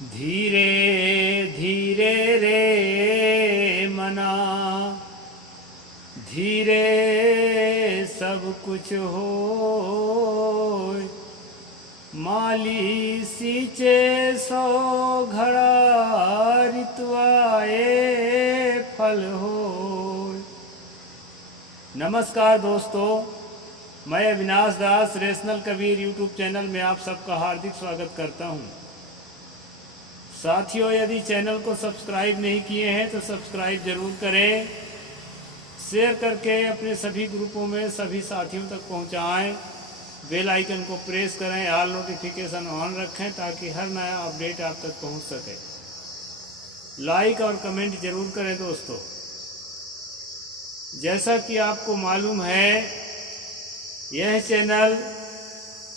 धीरे धीरे रे मना, धीरे सब कुछ होय। माली सींचे सो घड़ा, ऋतुआए फल होय। नमस्कार दोस्तों, मैं अविनाश दास रेशनल कबीर यूट्यूब चैनल में आप सबका हार्दिक स्वागत करता हूं। साथियों, यदि चैनल को सब्सक्राइब नहीं किए हैं तो सब्सक्राइब जरूर करें, शेयर करके अपने सभी ग्रुपों में सभी साथियों तक पहुंचाएं। बेल आइकन को प्रेस करें, ऑल नोटिफिकेशन ऑन रखें ताकि हर नया अपडेट आप तक पहुंच सके। लाइक और कमेंट जरूर करें दोस्तों। जैसा कि आपको मालूम है, यह चैनल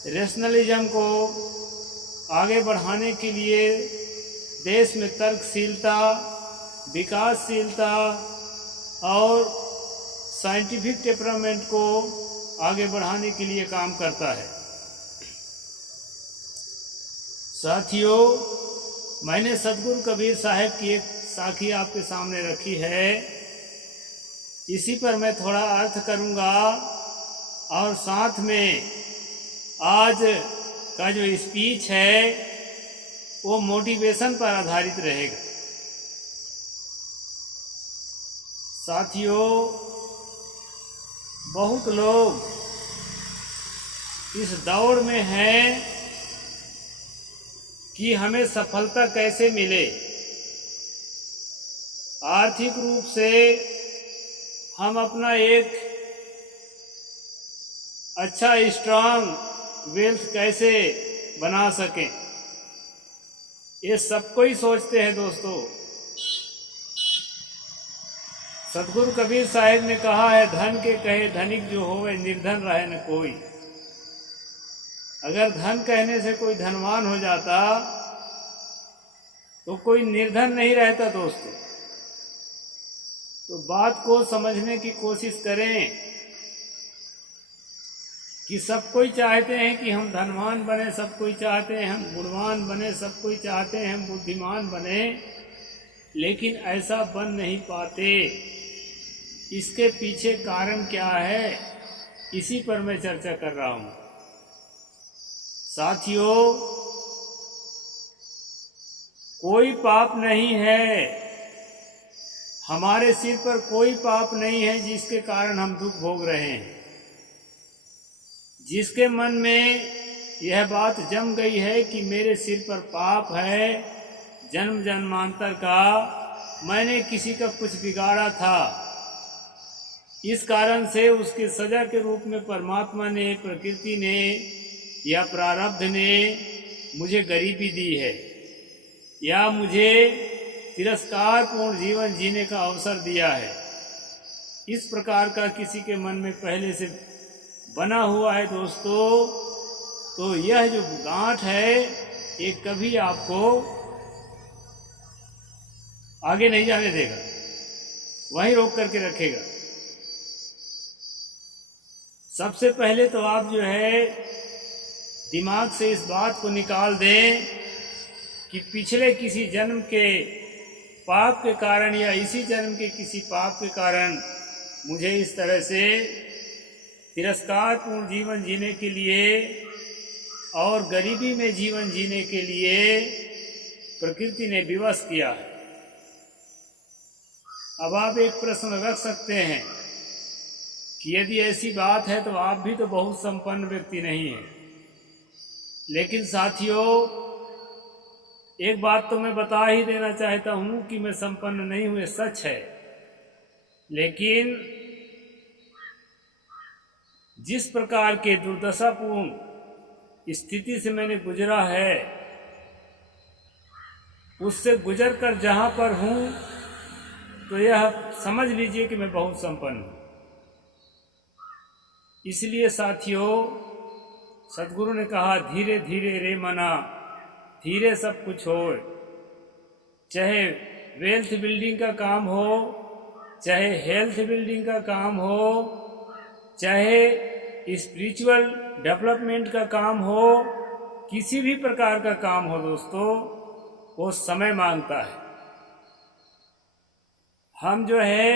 रेशनलिज्म को आगे बढ़ाने के लिए देश में तर्कशीलता, विकासशीलता और साइंटिफिक टेम्परामेंट को आगे बढ़ाने के लिए काम करता है। साथियों, मैंने सतगुरु कबीर साहब की एक साखी आपके सामने रखी है। इसी पर मैं थोड़ा अर्थ करूंगा और साथ में आज का जो स्पीच है वो मोटिवेशन पर आधारित रहेगा। साथियों, बहुत लोग इस दौड़ में हैं कि हमें सफलता कैसे मिले। आर्थिक रूप से हम अपना एक अच्छा स्ट्रांग वेल्थ कैसे बना सकें, ये सब कोई सोचते हैं दोस्तों। सतगुरु कबीर साहब ने कहा है, धन के कहे धनिक जो होवे, निर्धन रहे न कोई। अगर धन कहने से कोई धनवान हो जाता तो कोई निर्धन नहीं रहता दोस्तों। तो बात को समझने की कोशिश करें कि सब कोई चाहते हैं कि हम धनवान बने, सब कोई चाहते हैं हम गुणवान बने, सब कोई चाहते हैं हम बुद्धिमान बने, लेकिन ऐसा बन नहीं पाते। इसके पीछे कारण क्या है, इसी पर मैं चर्चा कर रहा हूं। साथियों, कोई पाप नहीं है, हमारे सिर पर कोई पाप नहीं है जिसके कारण हम दुख भोग रहे हैं। जिसके मन में यह बात जम गई है कि मेरे सिर पर पाप है, जन्म जन्मांतर का, मैंने किसी का कुछ बिगाड़ा था, इस कारण से उसकी सजा के रूप में परमात्मा ने, प्रकृति ने या प्रारब्ध ने मुझे गरीबी दी है या मुझे तिरस्कारपूर्ण जीवन जीने का अवसर दिया है। इस प्रकार का किसी के मन में पहले से बना हुआ है दोस्तों, तो यह जो गांठ है ये कभी आपको आगे नहीं जाने देगा, वहीं रोक करके रखेगा। सबसे पहले तो आप जो है दिमाग से इस बात को निकाल दें कि पिछले किसी जन्म के पाप के कारण या इसी जन्म के किसी पाप के कारण मुझे इस तरह से तिरस्कारपूर्ण जीवन जीने के लिए और गरीबी में जीवन जीने के लिए प्रकृति ने विवश किया है। अब आप एक प्रश्न रख सकते हैं कि यदि ऐसी बात है तो आप भी तो बहुत संपन्न व्यक्ति नहीं हैं। लेकिन साथियों, एक बात तो मैं बता ही देना चाहता हूं कि मैं संपन्न नहीं हूं, सच है। लेकिन जिस प्रकार के दुर्दशापूर्ण स्थिति से मैंने गुजरा है, उससे गुजर कर जहां पर हूं तो यह समझ लीजिए कि मैं बहुत संपन्न हूं। इसलिए साथियों, सतगुरु ने कहा, धीरे धीरे रे मना, धीरे सब कुछ हो। चाहे वेल्थ बिल्डिंग का काम हो, चाहे हेल्थ बिल्डिंग का काम हो, चाहे स्पिरिचुअल डेवलपमेंट का काम हो, किसी भी प्रकार का काम हो दोस्तों, वो समय मांगता है। हम जो है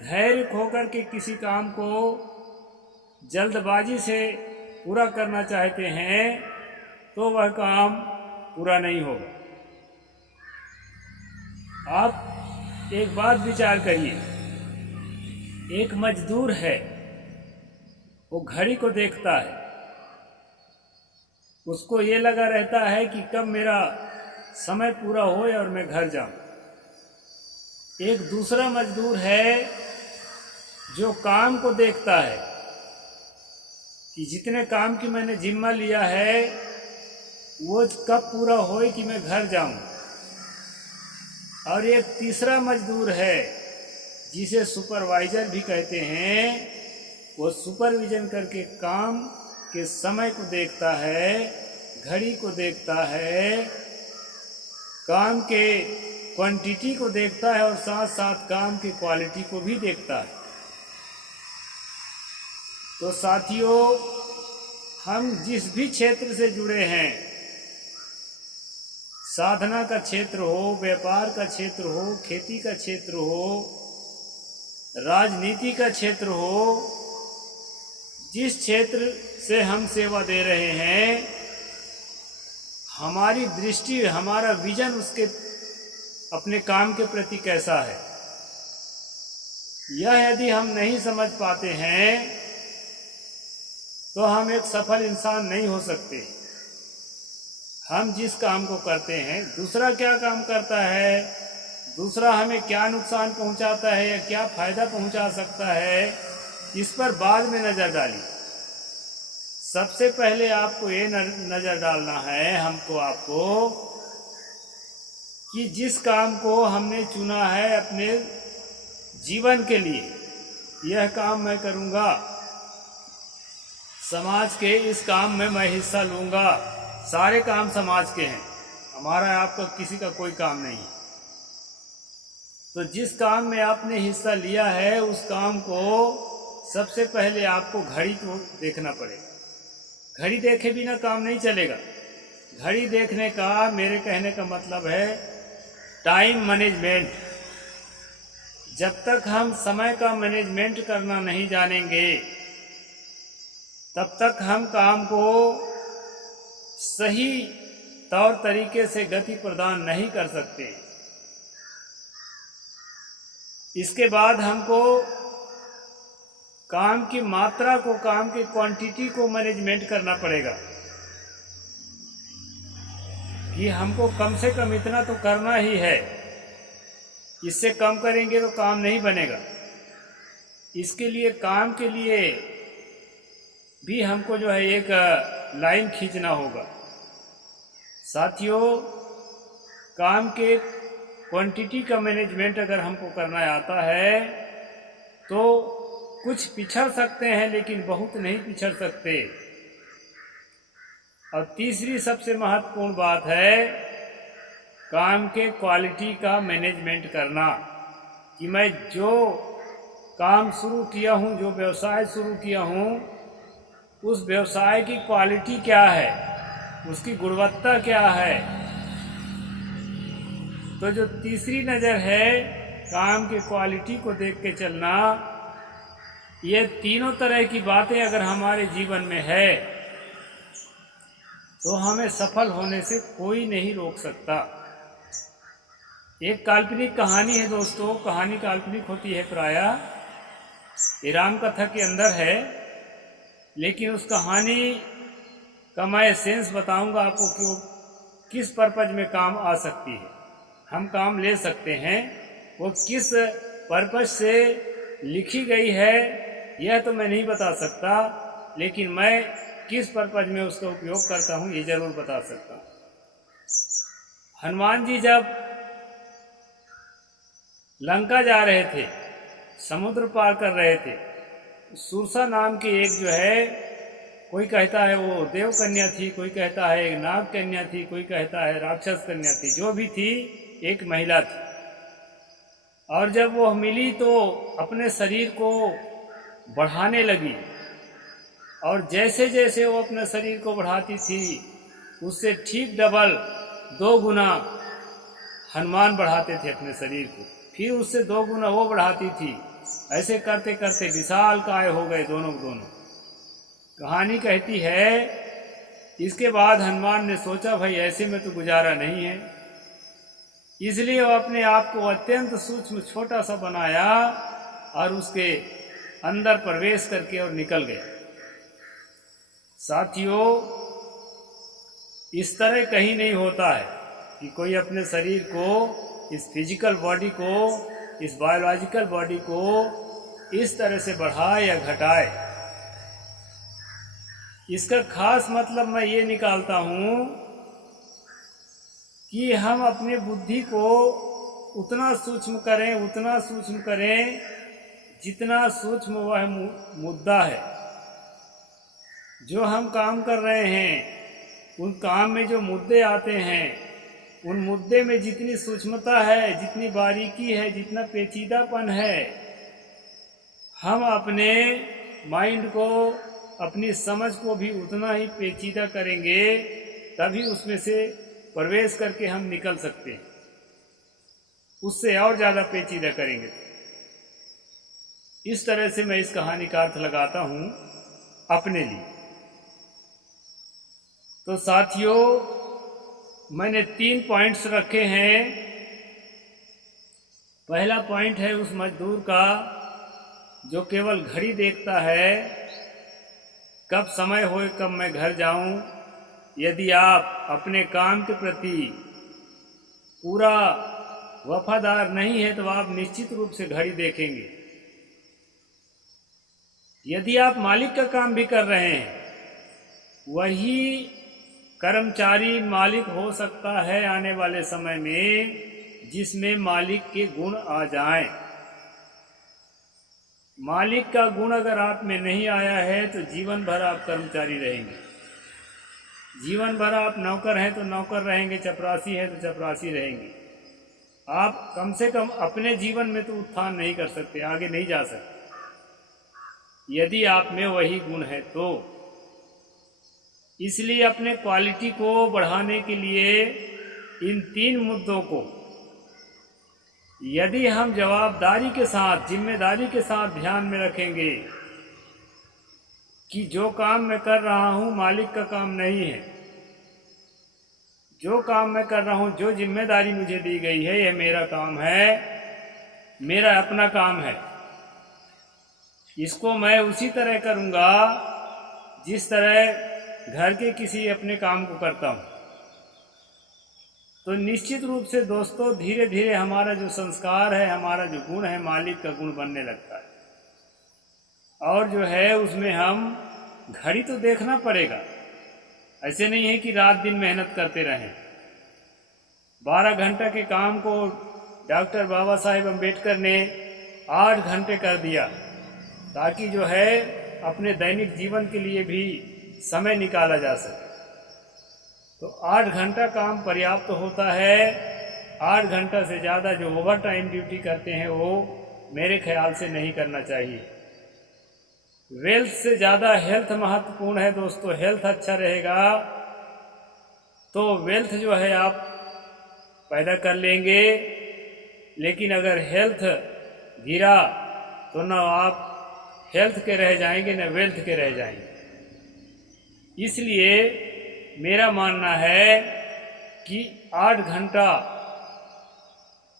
धैर्य खोकर के किसी काम को जल्दबाजी से पूरा करना चाहते हैं तो वह काम पूरा नहीं होगा। आप एक बात विचार करिए, एक मजदूर है, वो घड़ी को देखता है, उसको ये लगा रहता है कि कब मेरा समय पूरा होए और मैं घर जाऊं। एक दूसरा मजदूर है जो काम को देखता है कि जितने काम की मैंने जिम्मा लिया है वो कब पूरा होए कि मैं घर जाऊं। और एक तीसरा मजदूर है जिसे सुपरवाइजर भी कहते हैं, वो सुपरविजन करके काम के समय को देखता है, घड़ी को देखता है, काम के क्वांटिटी को देखता है और साथ साथ काम की क्वालिटी को भी देखता है। तो साथियों, हम जिस भी क्षेत्र से जुड़े हैं, साधना का क्षेत्र हो, व्यापार का क्षेत्र हो, खेती का क्षेत्र हो, राजनीति का क्षेत्र हो, जिस क्षेत्र से हम सेवा दे रहे हैं, हमारी दृष्टि, हमारा विजन उसके अपने काम के प्रति कैसा है, यह यदि हम नहीं समझ पाते हैं तो हम एक सफल इंसान नहीं हो सकते। हम जिस काम को करते हैं, दूसरा क्या काम करता है, दूसरा हमें क्या नुकसान पहुंचाता है या क्या फायदा पहुंचा सकता है, इस पर बाद में नजर डालिए। सबसे पहले आपको ये नजर डालना है, हमको आपको, कि जिस काम को हमने चुना है अपने जीवन के लिए, यह काम मैं करूंगा, समाज के इस काम में मैं हिस्सा लूंगा। सारे काम समाज के हैं, हमारा आपका किसी का कोई काम नहीं। तो जिस काम में आपने हिस्सा लिया है उस काम को सबसे पहले आपको घड़ी को देखना पड़ेगा। घड़ी देखे बिना काम नहीं चलेगा। घड़ी देखने का मेरे कहने का मतलब है टाइम मैनेजमेंट। जब तक हम समय का मैनेजमेंट करना नहीं जानेंगे तब तक हम काम को सही तौर तरीके से गति प्रदान नहीं कर सकते। इसके बाद हमको काम की मात्रा को, काम की क्वांटिटी को मैनेजमेंट करना पड़ेगा कि हमको कम से कम इतना तो करना ही है, इससे कम करेंगे तो काम नहीं बनेगा। इसके लिए, काम के लिए भी हमको जो है एक लाइन खींचना होगा। साथियों, काम के क्वांटिटी का मैनेजमेंट अगर हमको करना आता है तो कुछ पिछड़ सकते हैं लेकिन बहुत नहीं पिछड़ सकते। और तीसरी सबसे महत्वपूर्ण बात है काम के क्वालिटी का मैनेजमेंट करना, कि मैं जो काम शुरू किया हूँ, जो व्यवसाय शुरू किया हूँ, उस व्यवसाय की क्वालिटी क्या है, उसकी गुणवत्ता क्या है। तो जो तीसरी नज़र है काम की क्वालिटी को देख के चलना, ये तीनों तरह की बातें अगर हमारे जीवन में है तो हमें सफल होने से कोई नहीं रोक सकता। एक काल्पनिक कहानी है दोस्तों, कहानी काल्पनिक होती है प्रायः, ये राम कथा के अंदर है, लेकिन उस कहानी का मैं सेंस बताऊंगा आपको कि वो किस पर्पज में काम आ सकती है। हम काम ले सकते हैं, वो किस पर्पज से लिखी गई है यह तो मैं नहीं बता सकता, लेकिन मैं किस पर्पज में उसका उपयोग करता हूँ ये जरूर बता सकता हूँ। हनुमान जी जब लंका जा रहे थे, समुद्र पार कर रहे थे, सुरसा नाम की एक जो है, कोई कहता है वो देव कन्या थी, कोई कहता है एक नाग कन्या थी, कोई कहता है राक्षस कन्या थी, जो भी थी एक महिला थी। और जब वो मिली तो अपने शरीर को बढ़ाने लगी, और जैसे जैसे वो अपने शरीर को बढ़ाती थी उससे ठीक डबल, 2 गुना हनुमान बढ़ाते थे अपने शरीर को, फिर उससे 2 गुना वो बढ़ाती थी। ऐसे करते करते विशाल काय हो गए दोनों दोनों। कहानी कहती है इसके बाद हनुमान ने सोचा भाई ऐसे में तो गुजारा नहीं है, इसलिए वो अपने आप को अत्यंत सूक्ष्म छोटा सा बनाया और उसके अंदर प्रवेश करके और निकल गया। साथियों, इस तरह कहीं नहीं होता है कि कोई अपने शरीर को, इस फिजिकल बॉडी को, इस बायोलॉजिकल बॉडी को इस तरह से बढ़ाए या घटाए। इसका खास मतलब मैं ये निकालता हूँ कि हम अपने बुद्धि को उतना सूक्ष्म करें जितना सूक्ष्म वह मुद्दा है। जो हम काम कर रहे हैं, उन काम में जो मुद्दे आते हैं, उन मुद्दे में जितनी सूक्ष्मता है, जितनी बारीकी है, जितना पेचीदापन है, हम अपने माइंड को, अपनी समझ को भी उतना ही पेचीदा करेंगे, तभी उसमें से प्रवेश करके हम निकल सकते हैं। उससे और ज़्यादा पेचीदा करेंगे। इस तरह से मैं इस कहानी का अर्थ लगाता हूँ अपने लिए। तो साथियों, मैंने 3 पॉइंट्स रखे हैं। पहला पॉइंट है उस मजदूर का जो केवल घड़ी देखता है, कब समय होए, कब मैं घर जाऊं। यदि आप अपने काम के प्रति पूरा वफादार नहीं है तो आप निश्चित रूप से घड़ी देखेंगे। यदि आप मालिक का काम भी कर रहे हैं, वही कर्मचारी मालिक हो सकता है आने वाले समय में जिसमें मालिक के गुण आ जाएं। मालिक का गुण अगर आप में नहीं आया है तो जीवन भर आप कर्मचारी रहेंगे, जीवन भर आप नौकर हैं तो नौकर रहेंगे, चपरासी है तो चपरासी रहेंगे। आप कम से कम अपने जीवन में तो उत्थान नहीं कर सकते, आगे नहीं जा सकते यदि आप में वही गुण है तो। इसलिए अपने क्वालिटी को बढ़ाने के लिए इन 3 मुद्दों को यदि हम जवाबदारी के साथ, जिम्मेदारी के साथ ध्यान में रखेंगे कि जो काम मैं कर रहा हूँ मालिक का काम नहीं है, जो काम मैं कर रहा हूँ, जो जिम्मेदारी मुझे दी गई है, यह मेरा काम है, मेरा अपना काम है, इसको मैं उसी तरह करूँगा जिस तरह घर के किसी अपने काम को करता हूँ। तो निश्चित रूप से दोस्तों, धीरे धीरे हमारा जो संस्कार है, हमारा जो गुण है, मालिक का गुण बनने लगता है। और जो है उसमें हम घड़ी तो देखना पड़ेगा। ऐसे नहीं है कि रात दिन मेहनत करते रहें। 12 घंटा के काम को डॉक्टर बाबा साहेब अम्बेडकर ने 8 घंटे कर दिया, ताकि जो है अपने दैनिक जीवन के लिए भी समय निकाला जा सके। तो 8 घंटा काम पर्याप्त होता है। 8 घंटा से ज़्यादा जो ओवर टाइम ड्यूटी करते हैं वो मेरे ख्याल से नहीं करना चाहिए। वेल्थ से ज़्यादा हेल्थ महत्वपूर्ण है दोस्तों। हेल्थ अच्छा रहेगा तो वेल्थ जो है आप पैदा कर लेंगे, लेकिन अगर हेल्थ गिरा तो न आप हेल्थ के रह जाएंगे न वेल्थ के रह जाएंगे। इसलिए मेरा मानना है कि 8 घंटा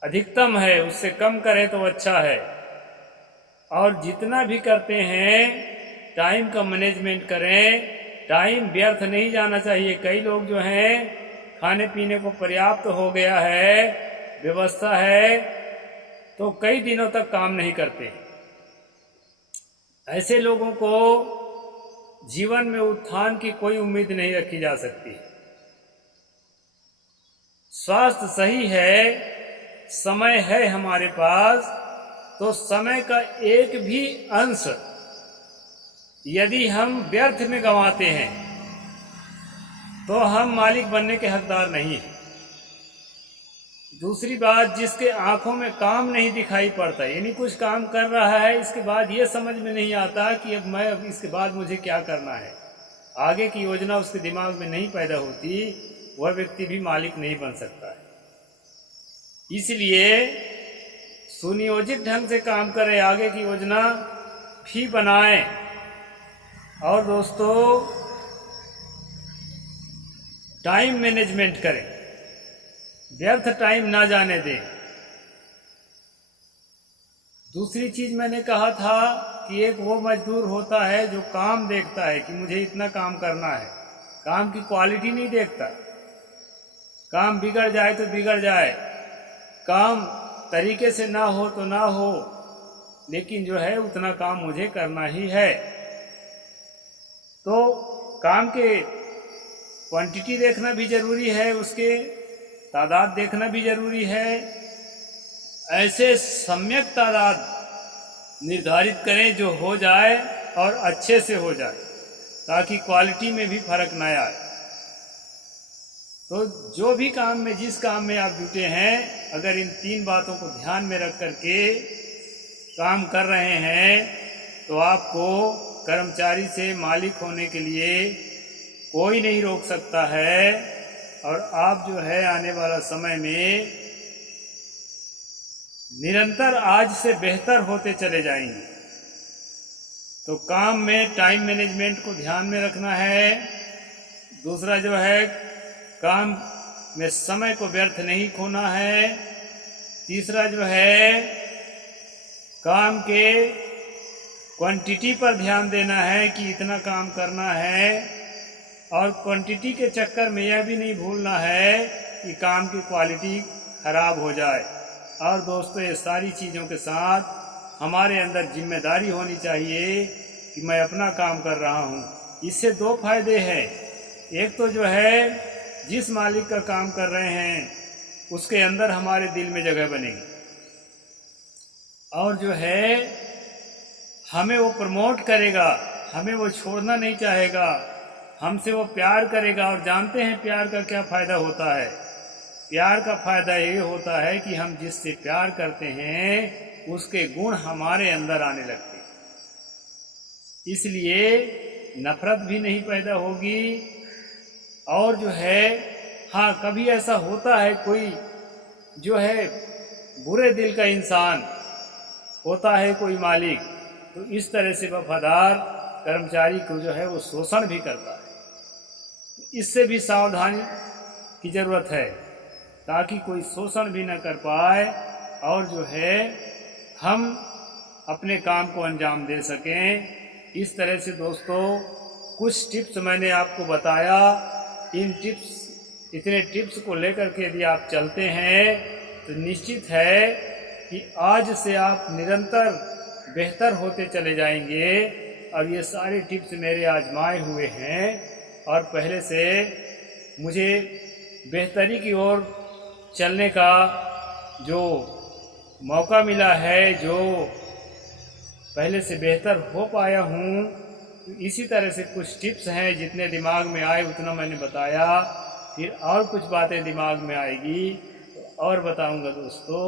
अधिकतम है, उससे कम करें तो अच्छा है। और जितना भी करते हैं टाइम का मैनेजमेंट करें, टाइम व्यर्थ नहीं जाना चाहिए। कई लोग जो हैं खाने पीने को पर्याप्त हो गया है, व्यवस्था है, तो कई दिनों तक काम नहीं करते। ऐसे लोगों को जीवन में उत्थान की कोई उम्मीद नहीं रखी जा सकती। स्वास्थ्य सही है, समय है हमारे पास, तो समय का एक भी अंश यदि हम व्यर्थ में गंवाते हैं तो हम मालिक बनने के हकदार नहीं हैं। दूसरी बात, जिसके आंखों में काम नहीं दिखाई पड़ता, यानी कुछ काम कर रहा है, इसके बाद ये समझ में नहीं आता कि अब इसके बाद मुझे क्या करना है, आगे की योजना उसके दिमाग में नहीं पैदा होती, वह व्यक्ति भी मालिक नहीं बन सकता है। इसलिए सुनियोजित ढंग से काम करें, आगे की योजना भी बनाएं। और दोस्तों, टाइम मैनेजमेंट करें, व्यर्थ टाइम ना जाने दें। दूसरी चीज मैंने कहा था कि एक वो मजदूर होता है जो काम देखता है कि मुझे इतना काम करना है, काम की क्वालिटी नहीं देखता। काम बिगड़ जाए तो बिगड़ जाए, काम तरीके से ना हो तो ना हो, लेकिन जो है उतना काम मुझे करना ही है। तो काम के क्वांटिटी देखना भी जरूरी है, उसके तादाद देखना भी जरूरी है। ऐसे सम्यक तादाद निर्धारित करें जो हो जाए और अच्छे से हो जाए, ताकि क्वालिटी में भी फर्क न आए। तो जो भी काम में, जिस काम में आप जुटे हैं, अगर इन 3 बातों को ध्यान में रख करके काम कर रहे हैं तो आपको कर्मचारी से मालिक होने के लिए कोई नहीं रोक सकता है। और आप जो है आने वाला समय में निरंतर आज से बेहतर होते चले जाएंगे। तो काम में टाइम मैनेजमेंट को ध्यान में रखना है। दूसरा जो है, काम में समय को व्यर्थ नहीं खोना है। तीसरा जो है, काम के क्वांटिटी पर ध्यान देना है कि इतना काम करना है, और क्वांटिटी के चक्कर में यह भी नहीं भूलना है कि काम की क्वालिटी खराब हो जाए। और दोस्तों, ये सारी चीज़ों के साथ हमारे अंदर जिम्मेदारी होनी चाहिए कि मैं अपना काम कर रहा हूँ। इससे 2 फायदे हैं। एक तो जो है, जिस मालिक का काम कर रहे हैं उसके अंदर हमारे दिल में जगह बनेगी, और जो है हमें वो प्रमोट करेगा, हमें वो छोड़ना नहीं चाहेगा, हमसे वो प्यार करेगा। और जानते हैं प्यार का क्या फ़ायदा होता है? प्यार का फ़ायदा ये होता है कि हम जिससे प्यार करते हैं उसके गुण हमारे अंदर आने लगते हैं, इसलिए नफरत भी नहीं पैदा होगी। और जो है, हाँ, कभी ऐसा होता है कोई जो है बुरे दिल का इंसान होता है, कोई मालिक, तो इस तरह से वफादार कर्मचारी को जो है वो शोषण भी करता है। इससे भी सावधानी की ज़रूरत है, ताकि कोई शोषण भी न कर पाए और जो है हम अपने काम को अंजाम दे सकें। इस तरह से दोस्तों, कुछ टिप्स मैंने आपको बताया। इतने टिप्स को लेकर के यदि आप चलते हैं तो निश्चित है कि आज से आप निरंतर बेहतर होते चले जाएंगे। और ये सारे टिप्स मेरे आजमाए हुए हैं, और पहले से मुझे बेहतरी की ओर चलने का जो मौका मिला है, जो पहले से बेहतर हो पाया हूँ। इसी तरह से कुछ टिप्स हैं, जितने दिमाग में आए उतना मैंने बताया। फिर और कुछ बातें दिमाग में आएगी तो और बताऊंगा दोस्तों।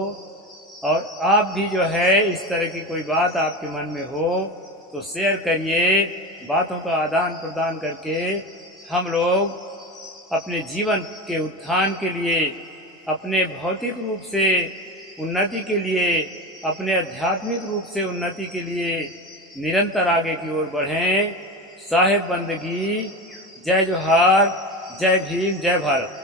और आप भी जो है इस तरह की कोई बात आपके मन में हो तो शेयर करिए। बातों का आदान प्रदान करके हम लोग अपने जीवन के उत्थान के लिए, अपने भौतिक रूप से उन्नति के लिए, अपने आध्यात्मिक रूप से उन्नति के लिए निरंतर आगे की ओर बढ़ें। साहिब बंदगी। जय जोहार, जय भीम, जय भारत।